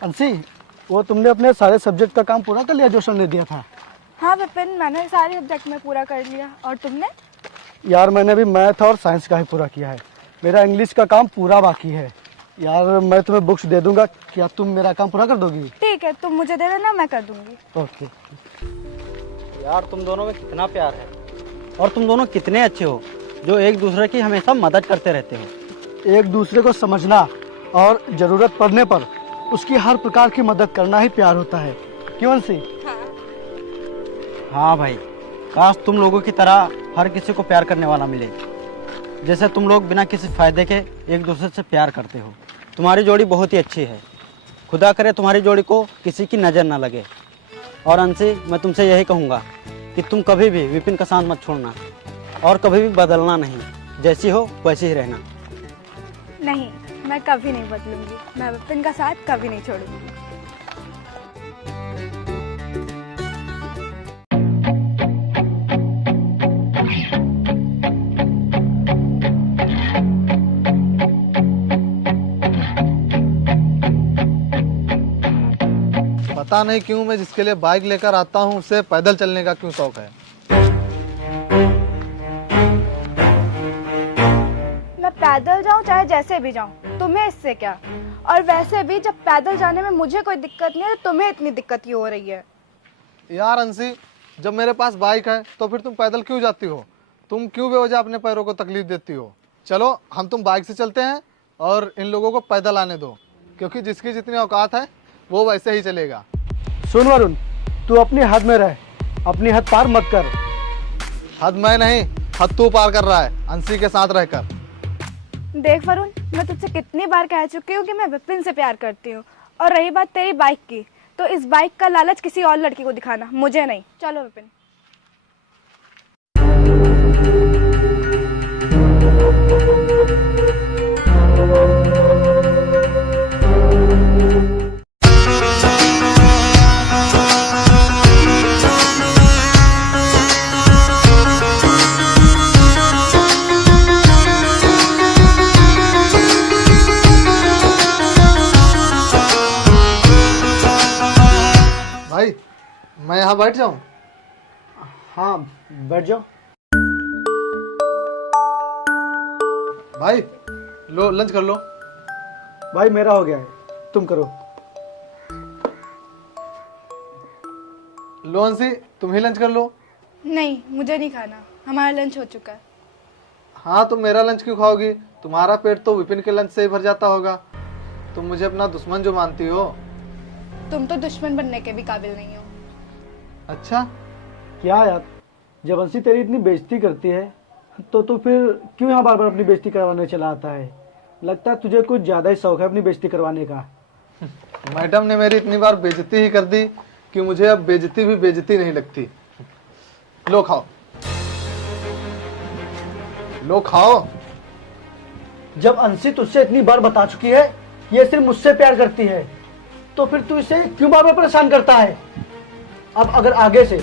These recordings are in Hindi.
अंशी, वो तुमने अपने सारे सब्जेक्ट का काम पूरा कर लिया जो सर ने दिया था? हाँ विपिन, मैंने सारे सब्जेक्ट में पूरा कर लिया। और तुमने? यार मैंने भी मैथ और साइंस का ही पूरा किया है। मेरा इंग्लिश का काम पूरा बाकी है। यार मैं तुम्हें बुक्स दे दूंगा, क्या तुम मेरा काम पूरा कर दोगी? ठीक है, तुम मुझे दे देना, मैं कर दूंगी। ओके। यार तुम दोनों में कितना प्यार है और तुम दोनों कितने अच्छे हो जो एक दूसरे की हमेशा मदद करते रहते हो। एक दूसरे को समझना और जरूरत पड़ने पर उसकी हर प्रकार की मदद करना ही प्यार होता है। क्यों अंशी? हाँ भाई, काश तुम लोगों की तरह हर किसी को प्यार करने वाला मिले, जैसे तुम लोग बिना किसी फायदे के एक दूसरे से प्यार करते हो। तुम्हारी जोड़ी बहुत ही अच्छी है। खुदा करे तुम्हारी जोड़ी को किसी की नज़र ना लगे। और अंशी, मैं तुमसे यही कहूँगा कि तुम कभी भी विपिन का साथ मत छोड़ना और कभी भी बदलना नहीं। जैसी हो वैसी ही रहना। नहीं, मैं कभी नहीं बदलूंगी। मैं विपिन का साथ कभी नहीं छोड़ूंगी। पता नहीं क्यों मैं जिसके लिए बाइक लेकर आता हूँ उसे पैदल चलने का क्यों शौक है। मैं पैदल जाऊं चाहे जैसे भी जाऊं, तुम्हें इससे क्या? और वैसे भी जब पैदल जाने में मुझे कोई दिक्कत नहीं है तो तुम्हें इतनी दिक्कत क्यों हो रही है? यार अंशी, जब मेरे पास बाइक है तो फिर तुम पैदल क्यों जाती हो? तुम क्यों बेवजह अपने पैरों को तकलीफ देती हो? चलो हम तुम बाइक से चलते हैं और इन लोगों को पैदल आने दो, क्योंकि जिसकी जितनी औकात है वो वैसे ही चलेगा। सुन वरुण, तू अपनी हद में रह, अपनी हद पार मत कर। हद मैं नहीं, हद तू पार कर रहा है अंशी के साथ रहकर। देख वरुण, मैं तुझसे कितनी बार कह चुकी हूँ कि मैं विपिन से प्यार करती हूँ। और रही बात तेरी बाइक की, तो इस बाइक का लालच किसी और लड़की को दिखाना, मुझे नहीं। चलो विपिन। भाई मैं यहाँ बैठ जाऊँ? हाँ बैठ जाओ। भाई लो लंच कर लो। भाई मेरा हो गया है, तुम करो। लो अंशी, तुम ही लंच कर लो। नहीं, मुझे नहीं खाना, हमारा लंच हो चुका है। हाँ, तुम मेरा लंच क्यों खाओगी? तुम्हारा पेट तो विपिन के लंच से ही भर जाता होगा। तुम मुझे अपना दुश्मन जो मानती हो। तुम तो दुश्मन बनने के भी काबिल नहीं हो। अच्छा, क्या यार, जब अंशी तेरी इतनी बेइज्जती करती है तो तू फिर क्यों यहाँ बार बार अपनी बेइज्जती करवाने चला आता है? लगता है तुझे कुछ ज्यादा ही शौक है अपनी बेइज्जती करवाने का। मैडम ने मेरी इतनी बार बेइज्जती ही कर दी कि मुझे अब बेइज्जती भी बेइज्जती नहीं लगती। लो खाओ, लो खाओ। जब अंशी तुझसे इतनी बार बता चुकी है ये सिर्फ मुझसे प्यार करती है, तो फिर तू इसे क्यों बार बार परेशान करता है? अब अगर आगे से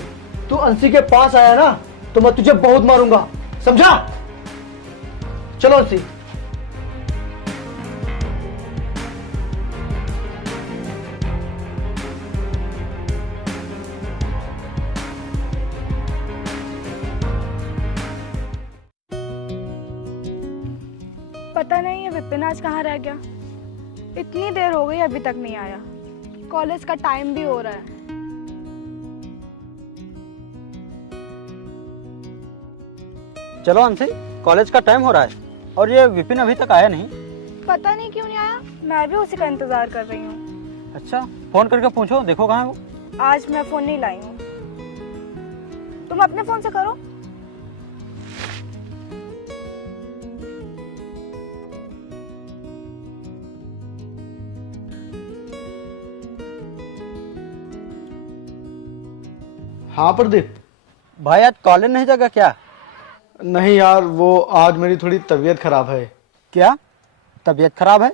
तू अंशी के पास आया ना तो मैं तुझे बहुत मारूंगा, समझा? चलो अंशी। पता नहीं ये विपिन आज कहाँ रह गया। इतनी देर हो गई अभी तक नहीं आया। कॉलेज का टाइम भी हो रहा है। चलो अंशी, कॉलेज का टाइम हो रहा है और ये विपिन अभी तक आया नहीं। पता नहीं क्यों नहीं आया, मैं भी उसी का इंतजार कर रही हूँ। अच्छा, फोन करके पूछो, देखो कहाँ है वो। आज मैं फोन नहीं लाई हूँ, तुम अपने फोन से करो। हाँ प्रदीप। भाई आज कॉलेज नहीं जाएगा क्या? नहीं यार, वो आज मेरी थोड़ी तबीयत खराब है। क्या तबीयत खराब है?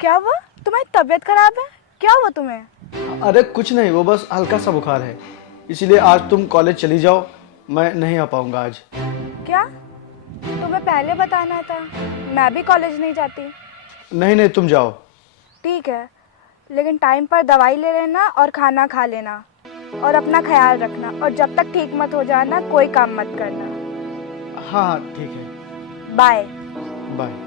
क्या हुआ? तुम्हारी तबीयत खराब है? क्या हुआ तुम्हें? अरे कुछ नहीं, वो बस हल्का सा बुखार है, इसलिए आज तुम कॉलेज चली जाओ, मैं नहीं आ पाऊंगा आज। क्या तुम्हें पहले बताना था? मैं भी कॉलेज नहीं जाती। नहीं नहीं, तुम जाओ। ठीक है, लेकिन टाइम पर दवाई ले लेना और खाना खा लेना और अपना ख्याल रखना, और जब तक ठीक मत हो जाना कोई काम मत करना। हाँ हाँ ठीक है, बाय। बाय।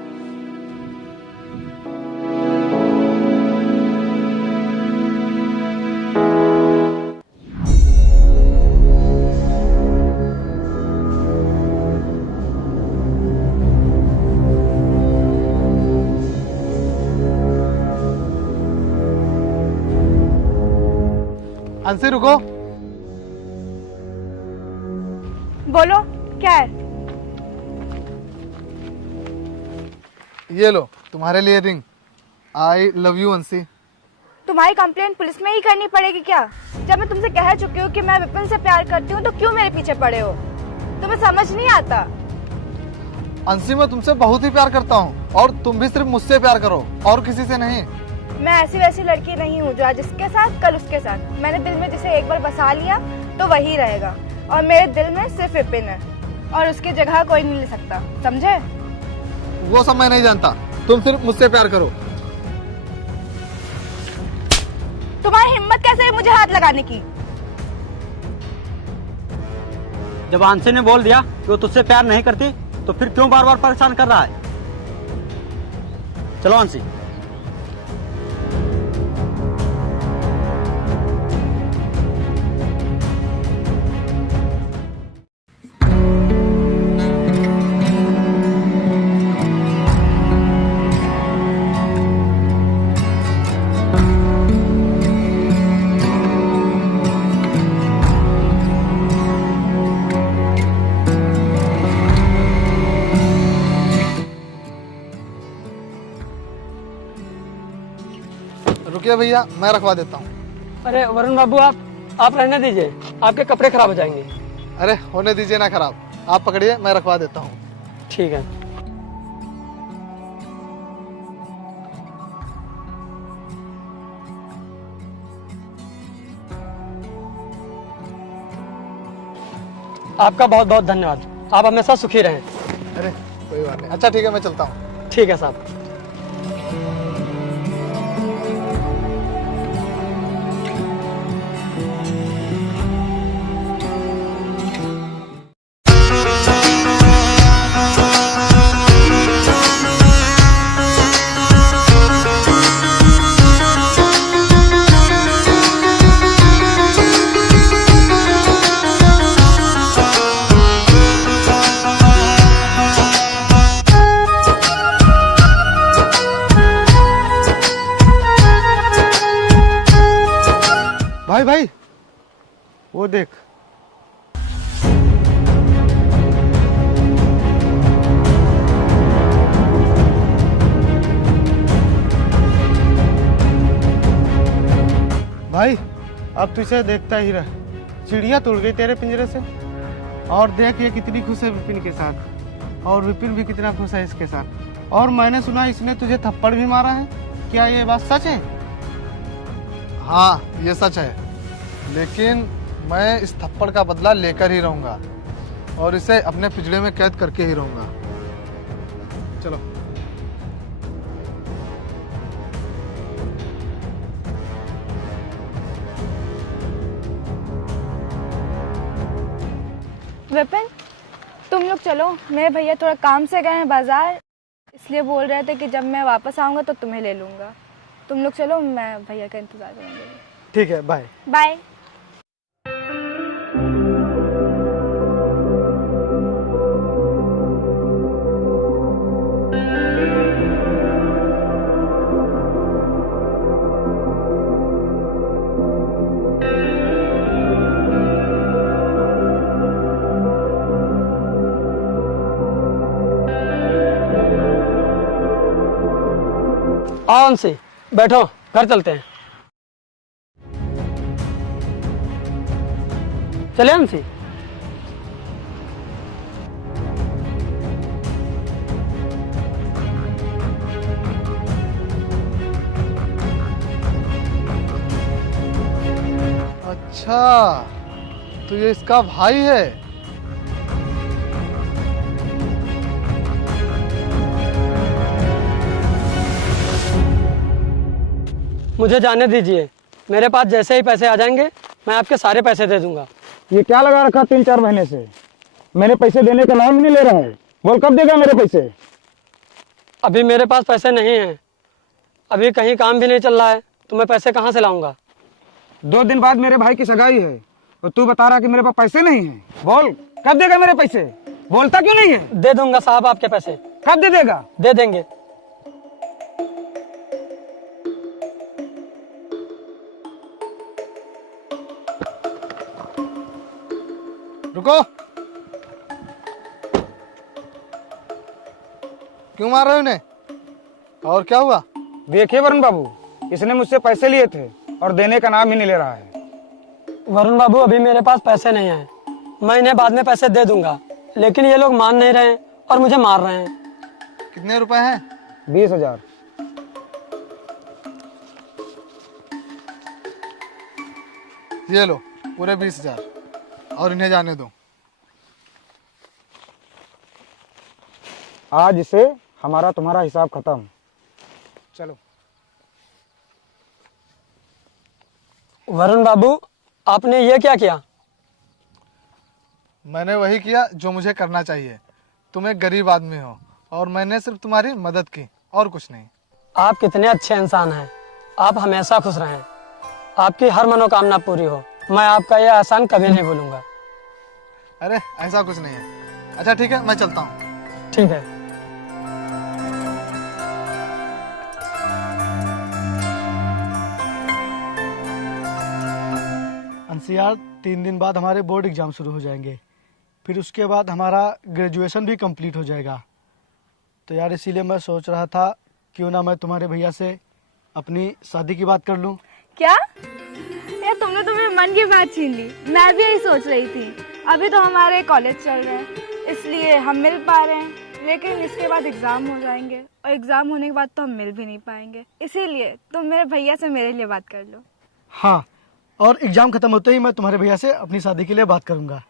अंशी रुको। बोलो क्या है? ये लो तुम्हारे लिए रिंग। आई लव यू अंशी। तुम्हारी कंप्लेंट पुलिस में ही करनी पड़ेगी क्या? जब मैं तुमसे कह चुकी हूँ कि मैं विपिन से प्यार करती हूँ तो क्यों मेरे पीछे पड़े हो? तुम्हें समझ नहीं आता? अंशी मैं तुमसे बहुत ही प्यार करता हूँ और तुम भी सिर्फ मुझसे प्यार करो और किसी से नहीं। मैं ऐसी वैसी लड़की नहीं हूँ जो आज इसके साथ कल उसके साथ। मैंने दिल में जिसे एक बार बसा लिया तो वही रहेगा, और मेरे दिल में सिर्फ विपिन है और उसकी जगह कोई नहीं ले सकता, समझे? वो सब मैं नहीं जानता, तुम सिर्फ मुझसे प्यार करो। तुम्हारी हिम्मत कैसे है मुझे हाथ लगाने की? जब अंशी ने बोल दिया कि वो तुझसे प्यार नहीं करती तो फिर क्यों बार बार परेशान कर रहा है? चलो अंशी। रुकिए भैया, मैं रखवा देता हूँ। अरे वरुण बाबू, आप रहने दीजिए, आपके कपड़े खराब हो जाएंगे। अरे होने दीजिए ना खराब, आप पकड़िए, मैं रखवा देता हूँ। ठीक है। आपका बहुत बहुत धन्यवाद। आप हमेशा सुखी रहें। अरे कोई बात नहीं। अच्छा ठीक है, मैं चलता हूँ। ठीक है साहब। भाई भाई, वो देख। भाई अब तू इसे देखता ही रह। चिड़िया तोड़ गई तेरे पिंजरे से। और देख ये कितनी खुश है विपिन के साथ, और विपिन भी कितना खुश है इसके साथ। और मैंने सुना इसने तुझे थप्पड़ भी मारा है, क्या ये बात सच है? हाँ ये सच है, लेकिन मैं इस थप्पड़ का बदला लेकर ही रहूंगा और इसे अपने पिंजरे में कैद करके ही रहूंगा। चलो। विपिन, तुम लोग चलो, मेरे भैया थोड़ा काम से गए हैं बाजार, इसलिए बोल रहे थे कि जब मैं वापस आऊंगा तो तुम्हें ले लूंगा। तुम लोग चलो, मैं भैया का इंतजार करूंगी। ठीक है, बाय बाय। आओ अंशी, बैठो, घर चलते हैं। चले अंशी। अच्छा तो ये इसका भाई है। मुझे जाने दीजिए। मेरे पास जैसे ही पैसे आ जाएंगे मैं आपके सारे पैसे दे दूंगा। ये क्या लगा रखा 3-4 महीने से? मैंने पैसे देने का नाम ही नहीं ले रहा है। बोल कब देगा मेरे पैसे? अभी मेरे पास पैसे नहीं हैं, अभी कहीं काम भी नहीं चल रहा है, तो मैं पैसे कहाँ से लाऊंगा? 2 दिन बाद मेरे भाई की सगाई है और तू बता रहा कि मेरे पास पैसे नहीं है। बोल कब देगा मेरे पैसे? बोलता क्यों नहीं है? दे दूंगा साहब आपके पैसे। कब दे देगा? दे देंगे। रुको, क्यों मार रहे हो इन्हें? और क्या हुआ? देखिए वरुण बाबू, इसने मुझसे पैसे लिए थे और देने का नाम ही नहीं ले रहा है। वरुण बाबू अभी मेरे पास पैसे नहीं हैं, मैं इन्हें बाद में पैसे दे दूंगा, लेकिन ये लोग मान नहीं रहे हैं और मुझे मार रहे हैं। कितने रुपए हैं? 20,000। ये लो पूरे 20,000 और इन्हें जाने दो। आज से हमारा तुम्हारा हिसाब खत्म। चलो। वरुण बाबू आपने ये क्या किया? मैंने वही किया जो मुझे करना चाहिए। तुम एक गरीब आदमी हो और मैंने सिर्फ तुम्हारी मदद की और कुछ नहीं। आप कितने अच्छे इंसान हैं, आप हमेशा खुश रहें, आपकी हर मनोकामना पूरी हो। मैं आपका यह एहसान कभी नहीं भूलूंगा। अरे ऐसा कुछ नहीं है। अच्छा ठीक है, मैं चलता हूँ। ठीक है। अंशी यार, 3 दिन बाद हमारे बोर्ड एग्जाम शुरू हो जाएंगे, फिर उसके बाद हमारा ग्रेजुएशन भी कंप्लीट हो जाएगा। तो यार इसीलिए मैं सोच रहा था क्यों ना मैं तुम्हारे भैया से अपनी शादी की बात कर लूँ। क्या यार, तुमने तो मेरे मन की बात छीन ली। मैं भी यही सोच रही थी। अभी तो हमारे कॉलेज चल रहे हैं इसलिए हम मिल पा रहे हैं, लेकिन इसके बाद एग्जाम हो जाएंगे और एग्जाम होने के बाद तो हम मिल भी नहीं पाएंगे। इसीलिए तुम मेरे भैया से मेरे लिए बात कर लो। हाँ, और एग्जाम खत्म होते ही मैं तुम्हारे भैया से अपनी शादी के लिए बात करूँगा।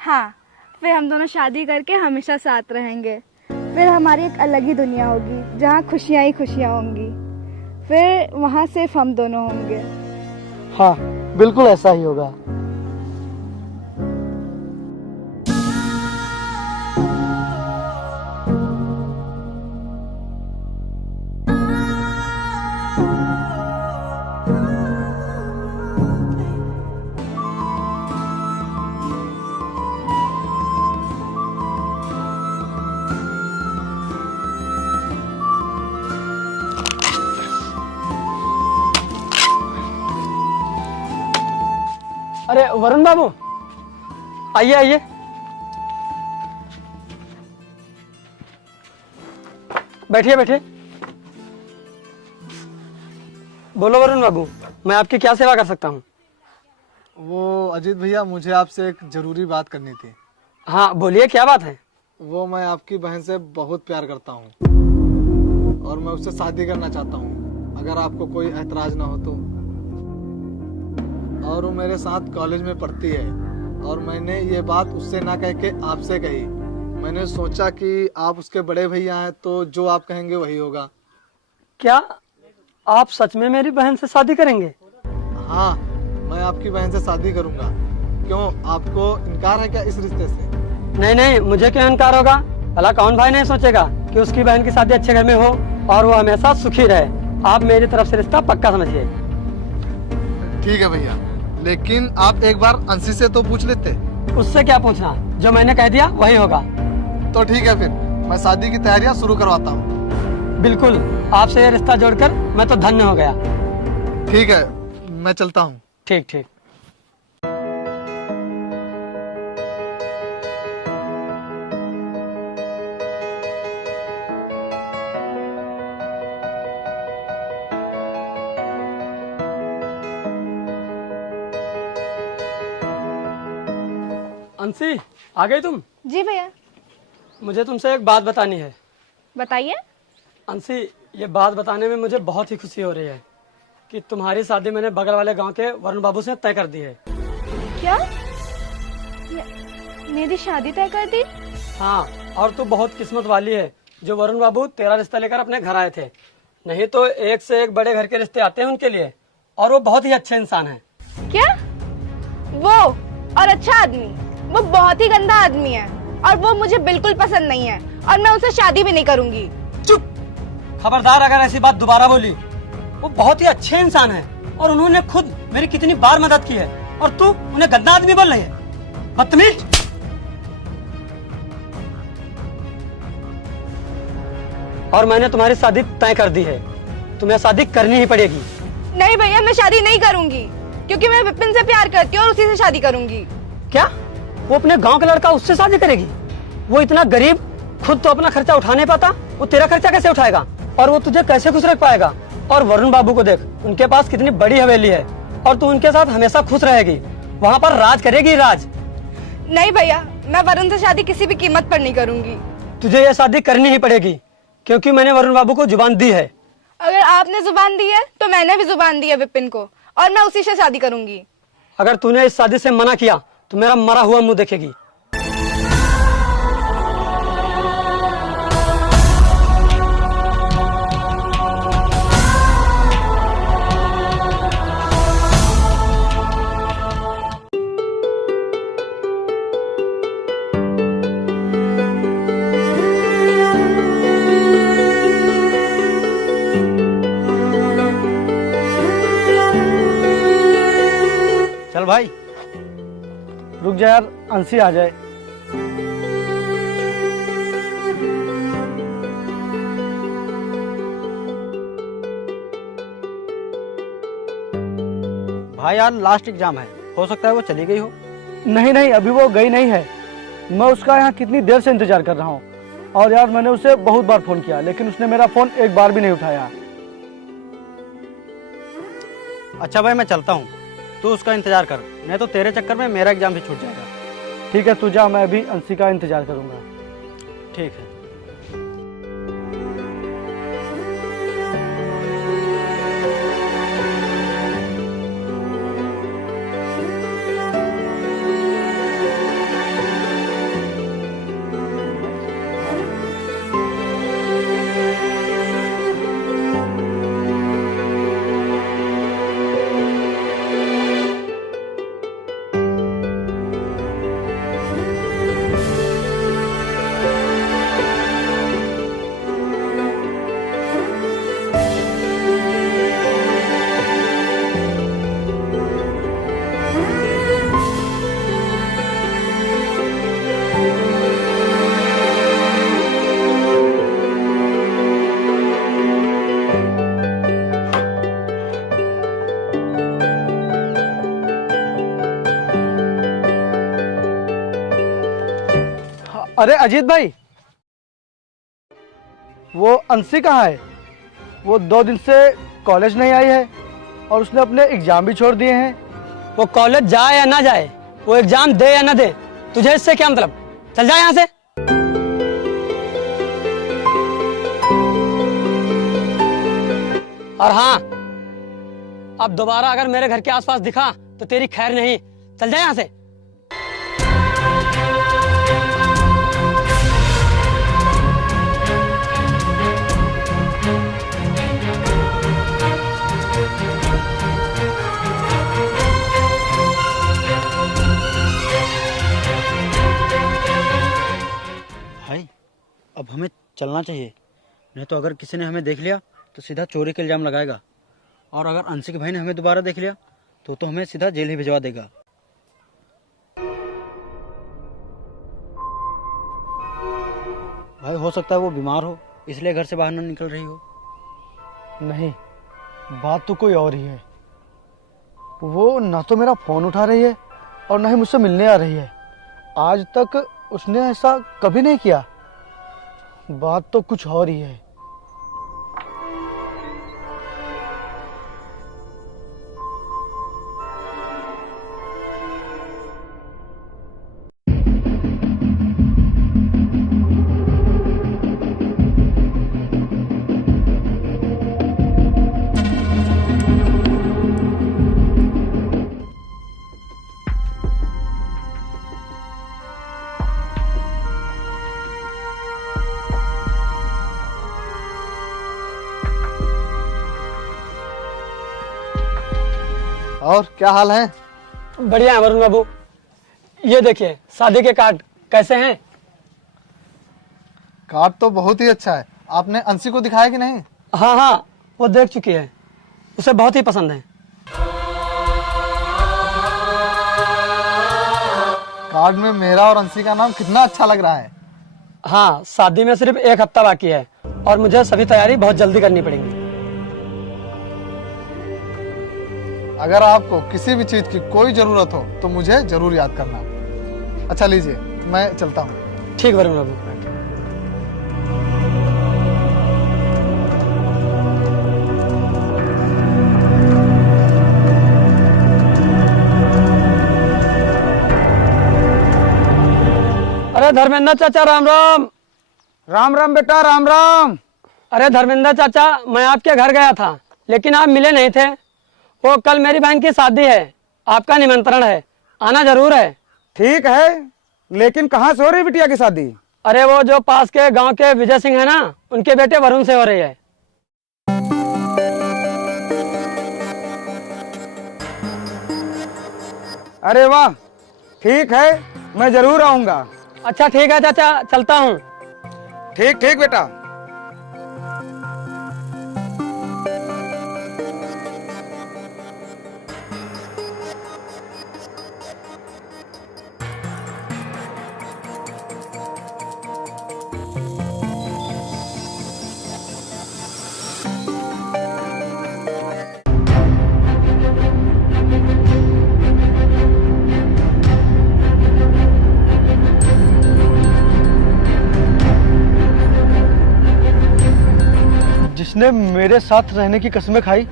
हाँ, फिर हम दोनों शादी करके हमेशा साथ रहेंगे। फिर हमारी एक अलग ही दुनिया होगी जहाँ खुशियाँ ही खुशियाँ होंगी। फिर वहाँ सिर्फ हम दोनों होंगे। हाँ, बिल्कुल ऐसा ही होगा। अरे वरुण बाबू, आइए आइए। बैठिए बैठिए। बोलो वरुण बाबू, मैं आपकी क्या सेवा कर सकता हूँ? वो अजीत भैया, मुझे आपसे एक जरूरी बात करनी थी। हाँ बोलिए, क्या बात है? वो मैं आपकी बहन से बहुत प्यार करता हूँ और मैं उससे शादी करना चाहता हूँ, अगर आपको कोई ऐतराज ना हो तो। और वो मेरे साथ कॉलेज में पढ़ती है और मैंने ये बात उससे ना कह के आपसे कही। मैंने सोचा कि आप उसके बड़े भैया हैं तो जो आप कहेंगे वही होगा। क्या आप सच में मेरी बहन से शादी करेंगे? हाँ, मैं आपकी बहन से शादी करूंगा। क्यों, आपको इनकार है क्या इस रिश्ते से? नहीं नहीं, मुझे क्यों इनकार होगा? भला कौन भाई नहीं सोचेगा कि उसकी बहन की शादी अच्छे घर में हो और वो हमेशा सुखी रहे। आप मेरी तरफ से रिश्ता पक्का समझिए। ठीक है भैया, लेकिन आप एक बार अंशी से तो पूछ लेते। उससे क्या पूछना, जो मैंने कह दिया वही होगा। तो ठीक है, फिर मैं शादी की तैयारियां शुरू करवाता हूँ। बिल्कुल, आपसे ये रिश्ता जोड़कर मैं तो धन्य हो गया। ठीक है, मैं चलता हूँ। ठीक ठीक। अंशी, आ गई तुम? जी भैया। मुझे तुमसे एक बात बतानी है। बताइए। अंशी, ये बात बताने में मुझे बहुत ही खुशी हो रही है कि तुम्हारी शादी मैंने बगल वाले गांव के वरुण बाबू से तय कर दी है। क्या? मेरी शादी तय कर दी? हाँ, और तू बहुत किस्मत वाली है जो वरुण बाबू तेरा रिश्ता लेकर अपने घर आए थे। नहीं तो एक से एक बड़े घर के रिश्ते आते हैं उनके लिए, और वो बहुत ही अच्छे इंसान हैं। क्या? वो और अच्छा आदमी? वो बहुत ही गंदा आदमी है और वो मुझे बिल्कुल पसंद नहीं है और मैं उनसे शादी भी नहीं करूंगी। चुप! खबरदार अगर ऐसी बात दोबारा बोली। वो बहुत ही अच्छे इंसान हैं और उन्होंने खुद मेरी कितनी बार मदद की है, और तू उन्हें गंदा आदमी बोल रही है? बदतमीज! और मैंने तुम्हारी शादी तय कर दी है, तुम्हें शादी करनी ही पड़ेगी। नहीं भैया, मैं शादी नहीं करूंगी क्योंकि मैं विपिन से प्यार करती हूँ और उसी से शादी करूंगी। क्या? वो अपने गांव का लड़का उससे शादी करेगी? वो इतना गरीब, खुद तो अपना खर्चा उठा नहीं पाता, वो तेरा खर्चा कैसे उठाएगा? और वो तुझे कैसे खुश रख पाएगा? और वरुण बाबू को देख, उनके पास कितनी बड़ी हवेली है और तू उनके साथ हमेशा खुश रहेगी, वहाँ पर राज करेगी, राज। नहीं भैया, मैं वरुण से शादी किसी भी कीमत पर नहीं करूंगी। तुझे ये शादी करनी ही पड़ेगी क्योंकि मैंने वरुण बाबू को जुबान दी है। अगर आपने जुबान दी है तो मैंने भी जुबान दी है विपिन को, और मैं उसी से शादी करूंगी। अगर तूने इस शादी से मना किया तो मेरा मरा हुआ मुंह देखेगी। चल भाई। रुक जा यार, अंशी आ जाए। भाई यार लास्ट एग्जाम है, हो सकता है वो चली गई हो। नहीं नहीं, अभी वो गई नहीं है। मैं उसका यहाँ कितनी देर से इंतजार कर रहा हूँ, और यार मैंने उसे बहुत बार फोन किया लेकिन उसने मेरा फोन एक बार भी नहीं उठाया। अच्छा भाई मैं चलता हूँ, तू उसका इंतजार कर, नहीं तो तेरे चक्कर में मेरा एग्जाम भी छूट जाएगा। ठीक है, तू जा, मैं अभी अंशी का इंतजार करूंगा। ठीक है। अरे अजीत भाई, वो अंशी कहाँ है? वो 2 दिन से कॉलेज नहीं आई है और उसने अपने एग्जाम भी छोड़ दिए हैं। वो कॉलेज जाए या ना जाए, वो एग्जाम दे या ना दे, तुझे इससे क्या मतलब? चल जा यहाँ से। और हाँ, अब दोबारा अगर मेरे घर के आसपास दिखा तो तेरी खैर नहीं। चल जा यहाँ से। भाई अब हमें चलना चाहिए, नहीं तो अगर किसी ने हमें देख लिया तो सीधा चोरी का इल्जाम लगाएगा, और अगर अंशी के भाई ने हमें दोबारा देख लिया तो हमें सीधा जेल ही भिजवा देगा। भाई हो सकता है वो बीमार हो, इसलिए घर से बाहर ना निकल रही हो। नहीं, बात तो कोई और ही है। वो ना तो मेरा फोन उठा रही है और ना ही मुझसे मिलने आ रही है। आज तक उसने ऐसा कभी नहीं किया। बात तो कुछ और ही है। और क्या हाल है? बढ़िया है वरुण बाबू। ये देखिए शादी के कार्ड कैसे हैं? कार्ड तो बहुत ही अच्छा है। आपने अंशी को दिखाया कि नहीं? हाँ हाँ, वो देख चुकी है, उसे बहुत ही पसंद है। कार्ड में मेरा और अंशी का नाम कितना अच्छा लग रहा है। हाँ, शादी में सिर्फ 1 हफ्ता बाकी है और मुझे सभी तैयारी बहुत जल्दी करनी पड़ेगी। अगर आपको किसी भी चीज की कोई जरूरत हो तो मुझे जरूर याद करना। अच्छा लीजिए, मैं चलता हूँ। ठीक वरुण बाबू। अरे धर्मेंद्र चाचा राम राम। राम राम बेटा, राम राम। अरे धर्मेंद्र चाचा, मैं आपके घर गया था लेकिन आप मिले नहीं थे। वो कल मेरी बहन की शादी है, आपका निमंत्रण है, आना जरूर है। ठीक है, लेकिन कहाँ से हो रही बिटिया की शादी? अरे वो जो पास के गांव के विजय सिंह है ना, उनके बेटे वरुण से हो रही है। अरे वाह, ठीक है, मैं जरूर आऊंगा। अच्छा ठीक है चाचा, चलता हूँ। ठीक ठीक बेटा। जिसने मेरे साथ रहने की कसमें खाई,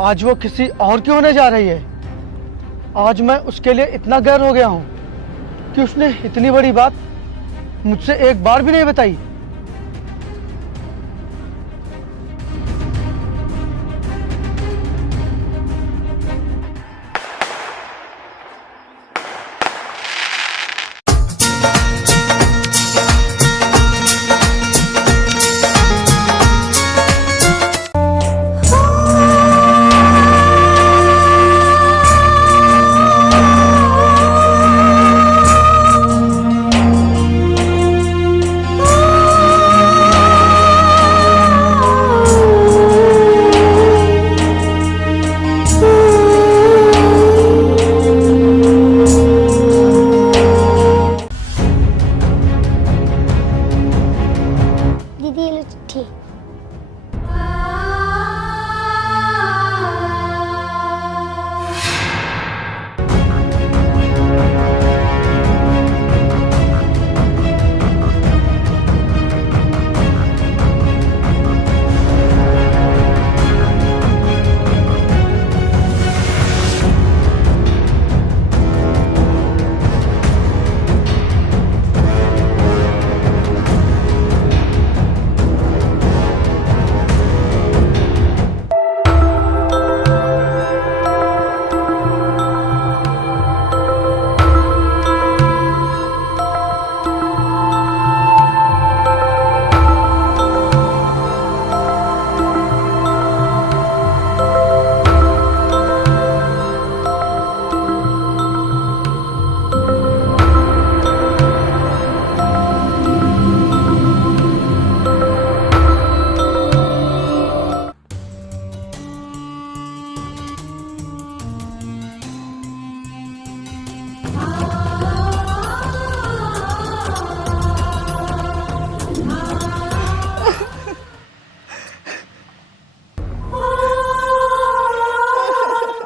आज वो किसी और की होने जा रही है। आज मैं उसके लिए इतना गैर हो गया हूं कि उसने इतनी बड़ी बात मुझसे एक बार भी नहीं बताई। दीदी ये लो चिट्ठी।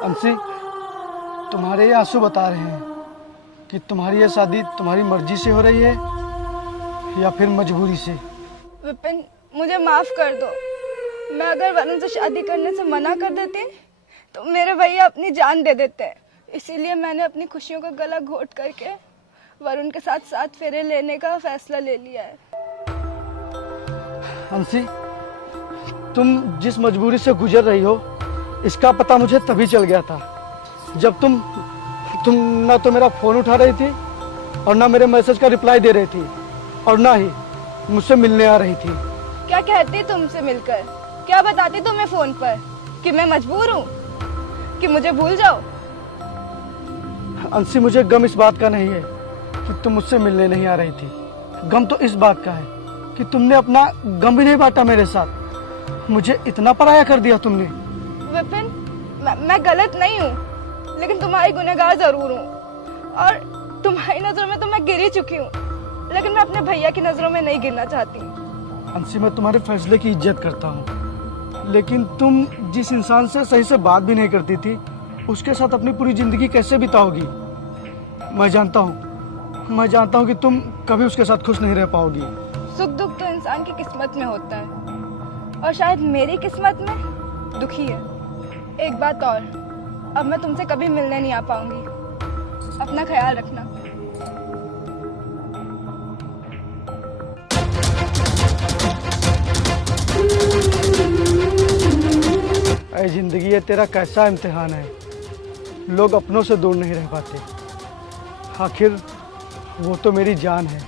अंशी, तुम्हारे ये आंसू बता रहे हैं कि तुम्हारी ये शादी तुम्हारी मर्जी से हो रही है या फिर मजबूरी से। विपिन, मुझे माफ कर दो। मैं अगर वरुण से शादी करने से मना कर देती तो मेरे भैया अपनी जान दे देते। इसीलिए मैंने अपनी खुशियों का गला घोट करके वरुण के साथ 7 फेरे लेने का फैसला ले लिया है। अंशी, तुम जिस मजबूरी से गुजर रही हो इसका पता मुझे तभी चल गया था जब तुम ना तो मेरा फोन उठा रही थी और ना मेरे मैसेज का रिप्लाई दे रही थी और ना ही मुझसे मिलने आ रही थी। क्या कहती तुमसे मिलकर? क्या बताती तुम्हें फोन पर कि मैं मजबूर हूँ? कि मुझे भूल जाओ? अंशी, मुझे गम इस बात का नहीं है कि तुम मुझसे मिलने नहीं आ रही थी। गम तो इस बात का है कि तुमने अपना गम भी नहीं बांटा मेरे साथ। मुझे इतना पराया कर दिया तुमने। विपिन, मैं गलत नहीं हूँ, लेकिन तुम्हारी गुनहगार जरूर हूँ। और तुम्हारी नजरों में तो मैं गिर ही चुकी हूँ, लेकिन मैं अपने भैया की नजरों में नहीं गिरना चाहती। अंशी, मैं तुम्हारे फैसले की इज्जत करता हूँ, लेकिन तुम जिस इंसान से सही से बात भी नहीं करती थी, उसके साथ अपनी पूरी जिंदगी कैसे बिताओगी? मैं जानता हूँ कि तुम कभी उसके साथ खुश नहीं रह पाओगी। सुख दुख तो इंसान की किस्मत में होता है, और शायद मेरी किस्मत में दुखी है। एक बात और, अब मैं तुमसे कभी मिलने नहीं आ पाऊंगी। अपना ख्याल रखना। ऐ जिंदगी, ये तेरा कैसा इम्तिहान है। लोग अपनों से दूर नहीं रह पाते, आखिर वो तो मेरी जान है।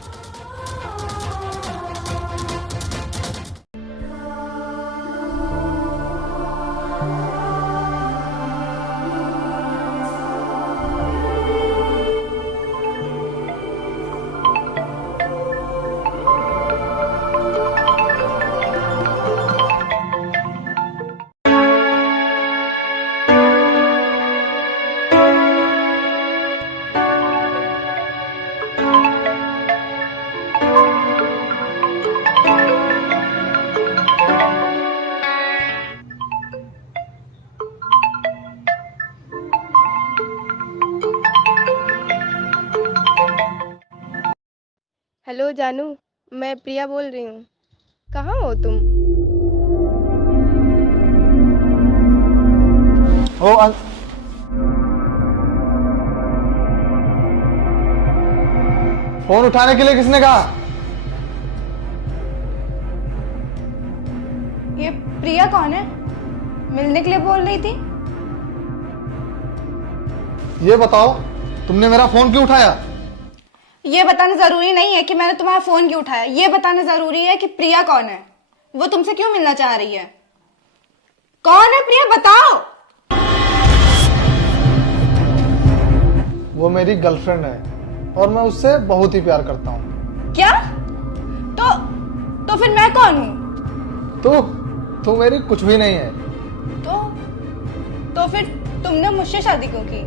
हेलो जानू, मैं प्रिया बोल रही हूँ। कहाँ हो तुम? फोन उठाने के लिए किसने कहा? ये प्रिया कौन है? मिलने के लिए बोल रही थी। ये बताओ, तुमने मेरा फोन क्यों उठाया? ये बताना जरूरी नहीं है कि मैंने तुम्हारा फोन क्यों उठाया। ये बताना जरूरी है कि प्रिया कौन है, वो तुमसे क्यों मिलना चाह रही है। कौन है प्रिया, बताओ। वो मेरी गर्लफ्रेंड है और मैं उससे बहुत ही प्यार करता हूँ। क्या? तो फिर मैं कौन हूँ? तू मेरी कुछ भी नहीं है। तो फिर तुमने मुझसे शादी क्यों की?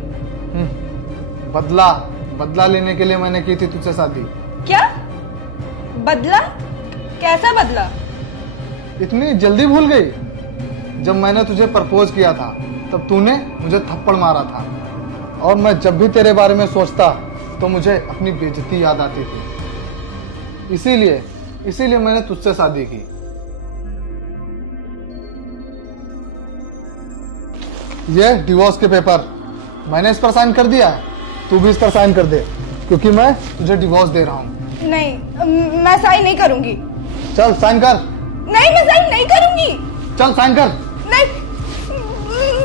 बदला लेने के लिए मैंने की थी तुझसे शादी। क्या बदला? कैसा बदला? इतनी जल्दी भूल गई? जब मैंने तुझे प्रपोज किया था तब तूने मुझे थप्पड़ मारा था, और मैं जब भी तेरे बारे में सोचता तो मुझे अपनी बेइज्जती याद आती थी। इसीलिए मैंने तुझसे शादी की। ये डिवोर्स के पेपर मैंने इस पर साइन कर दिया है, तू भी इस पर साइन कर दे, क्योंकि मैं तुझे डिवोर्स दे रहा हूँ। नहीं, मैं साइन नहीं करूंगी। चल साइन कर। नहीं, मैं साइन नहीं करूंगी। चल साइन कर। नहीं,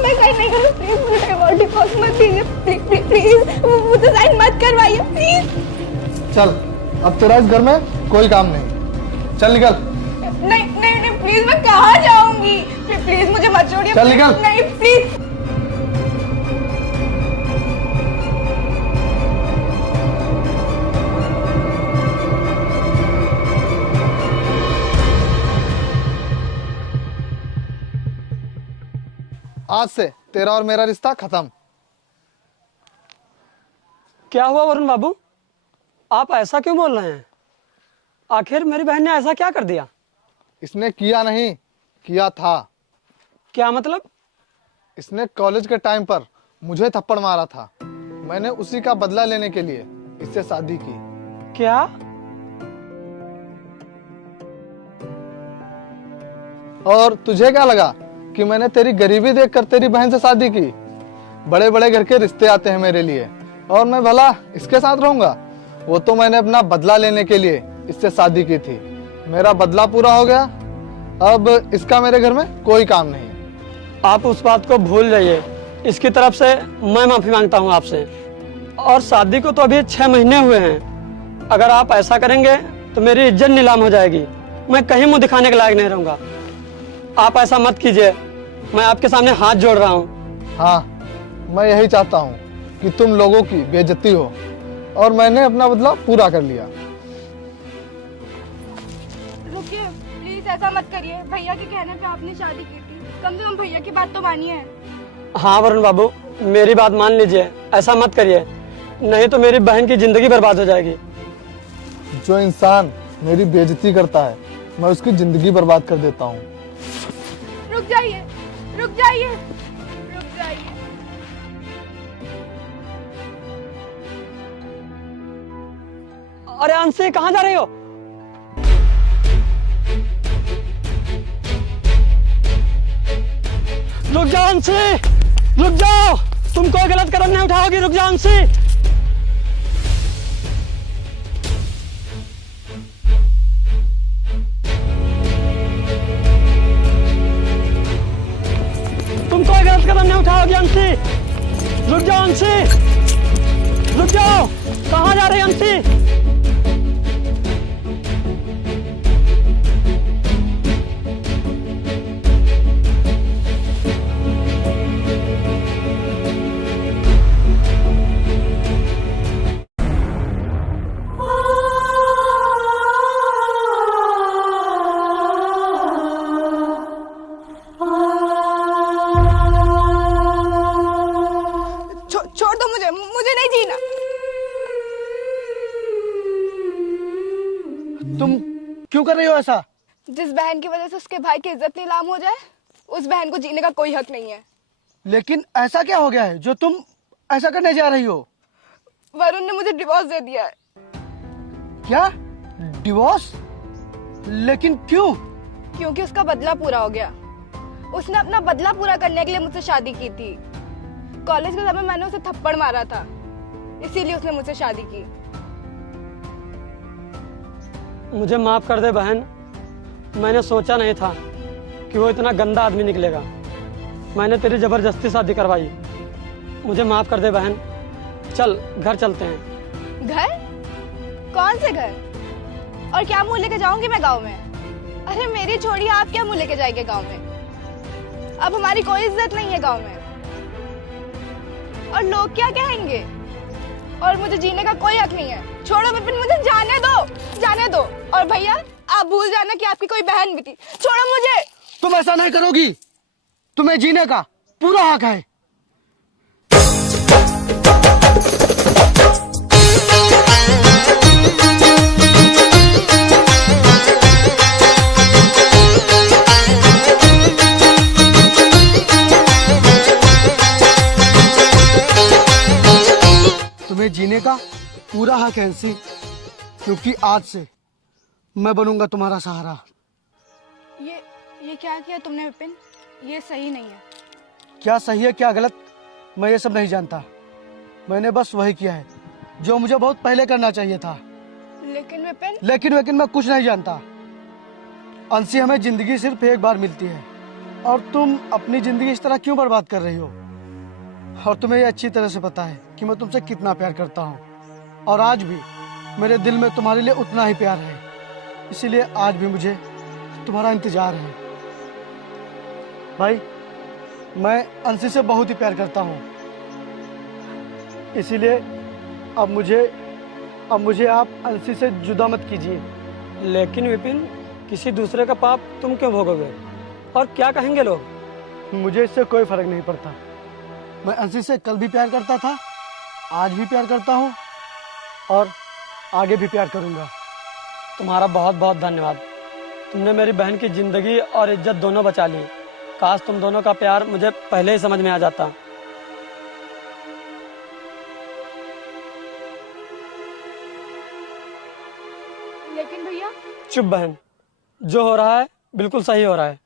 मैं साइन नहीं करूंगी। प्लीज मुझे डिवोर्स मत दीजिए। प्लीज मुझे साइन मत करवाइए, प्लीज। चल, अब तेरा इस घर में कोई काम नहीं, चल निकल। नहीं, प्लीज, मैं कहाँ जाऊंगी? प्लीज मुझे मत छोड़िए। चल निकल। नहीं, प्लीज। आज से तेरा और मेरा रिश्ता खत्म। क्या हुआ वरुण बाबू, आप ऐसा क्यों बोल रहे हैं? आखिर मेरी बहन ने ऐसा क्या कर दिया? इसने किया नहीं, किया था। क्या मतलब? इसने कॉलेज के टाइम पर मुझे थप्पड़ मारा था। मैंने उसी का बदला लेने के लिए इससे शादी की। क्या? और तुझे क्या लगा कि मैंने तेरी गरीबी देखकर तेरी बहन से शादी की? बड़े बड़े घर के रिश्ते आते हैं मेरे लिए, और मैं भला इसके साथ रहूंगा? वो तो मैंने अपना बदला लेने के लिए इससे शादी की थी। मेरा बदला पूरा हो गया, अब इसका मेरे घर में कोई काम नहीं। आप उस बात को भूल जाइए। इसकी तरफ से मैं माफी मांगता हूँ आपसे। और शादी को तो अभी 6 महीने हुए हैं। अगर आप ऐसा करेंगे तो मेरी इज्जत नीलाम हो जाएगी। मैं कहीं मुंह दिखाने के लायक नहीं रहूंगा। आप ऐसा मत कीजिए, मैं आपके सामने हाथ जोड़ रहा हूँ। हाँ, मैं यही चाहता हूँ कि तुम लोगों की बेइज्जती हो, और मैंने अपना बदला पूरा कर लिया। रुकिए प्लीज, ऐसा मत करिए। भैया के कहने पे आपने शादी की थी, कम से कम भैया की बात तो मानिए। हाँ वरुण बाबू, मेरी बात मान लीजिए, ऐसा मत करिए, नहीं तो मेरी बहन की जिंदगी बर्बाद हो जाएगी। जो इंसान मेरी बेइज्जती करता है, मैं उसकी जिंदगी बर्बाद कर देता हूँ। रुक जाइए, रुक जाइए, रुक जाइए। अरे अंशी, कहाँ जा रही हो? रुक जाओ अंशी, रुक जाओ, तुम कोई गलत कदम नहीं उठाओगी, रुक जाओ अंशी। तुम कोई गलत कदम नहीं उठाओगी अंशी, रुक जाओ अंशी, रुक जाओ, कहाँ जा रही अंशी? छोड़ दो मुझे, मुझे नहीं जीना। तुम क्यों कर रही हो ऐसा? जिस बहन की वजह से उसके भाई की इज्जत नीलाम हो जाए, उस बहन को जीने का कोई हक नहीं है। लेकिन ऐसा क्या हो गया है जो तुम ऐसा करने जा रही हो? वरुण ने मुझे डिवोर्स दे दिया है। क्या? डिवोर्स? लेकिन क्यों? क्योंकि उसका बदला पूरा हो गया। उसने अपना बदला पूरा करने के लिए मुझसे शादी की थी। कॉलेज के समय मैंने उसे थप्पड़ मारा था, इसीलिए उसने मुझसे शादी की। मुझे माफ कर दे बहन, मैंने सोचा नहीं था कि वो इतना गंदा आदमी निकलेगा। मैंने तेरी जबरदस्ती शादी करवाई, मुझे माफ कर दे बहन। चल घर चलते हैं। घर? कौन से घर? और क्या मुंह लेके जाऊंगी मैं गांव में? अरे मेरी छोड़िए, आप क्या मुंह लेके जाएंगे गांव में? अब हमारी कोई इज्जत नहीं है गांव में, और लोग क्या कहेंगे? और मुझे जीने का कोई हक नहीं है। छोड़ो विपिन, मुझे जाने दो, जाने दो। और भैया, आप भूल जाना कि आपकी कोई बहन भी थी। छोड़ो मुझे। तुम ऐसा नहीं करोगी, तुम्हें जीने का पूरा हक है। तुम्हें जीने का पूरा हक है अंशी, क्योंकि आज से मैं बनूंगा तुम्हारा सहारा। ये क्या किया तुमने विपिन? ये सही नहीं है। क्या सही है क्या गलत, मैं ये सब नहीं जानता। मैंने बस वही किया है जो मुझे बहुत पहले करना चाहिए था। लेकिन विपिन, लेकिन मैं कुछ नहीं जानता। अंशी, हमें जिंदगी सिर्फ एक बार मिलती है, और तुम अपनी जिंदगी इस तरह क्यों बर्बाद कर रही हो? और तुम्हें ये अच्छी तरह से पता है कि मैं तुमसे कितना प्यार करता हूँ, और आज भी मेरे दिल में तुम्हारे लिए उतना ही प्यार है। इसीलिए आज भी मुझे तुम्हारा इंतजार है। भाई, मैं अंशी से बहुत ही प्यार करता हूँ, इसीलिए अब मुझे आप अंशी से जुदा मत कीजिए। लेकिन विपिन, किसी दूसरे का पाप तुम क्यों भोगोगे, और क्या कहेंगे लोग? मुझे इससे कोई फर्क नहीं पड़ता। मैं अंशी से कल भी प्यार करता था, आज भी प्यार करता हूँ, और आगे भी प्यार करूँगा। तुम्हारा बहुत बहुत धन्यवाद। तुमने मेरी बहन की जिंदगी और इज्जत दोनों बचा ली। काश तुम दोनों का प्यार मुझे पहले ही समझ में आ जाता। लेकिन भैया, चुप बहन, जो हो रहा है बिल्कुल सही हो रहा है।